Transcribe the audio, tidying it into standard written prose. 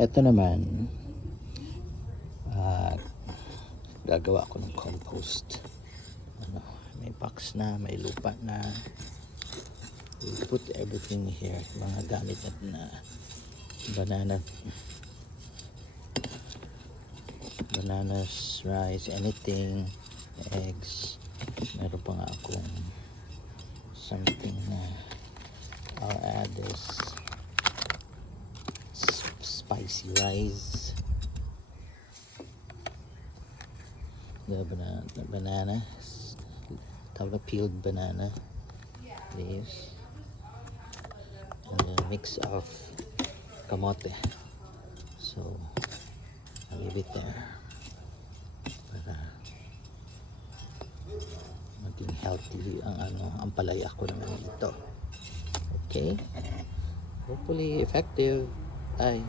Ito naman, gagawa ko ng compost. May box na, may lupa na. We'll put everything here. Mga gamit natin na bananas, rice, anything, eggs. Meron pa nga akong something na I'll add this spicy rice, the banana, tawag na peeled banana leaves, and a mix of kamote. So I'll leave it there para maging healthy ang palaya ko naman ito. Okay, hopefully effective. Bye.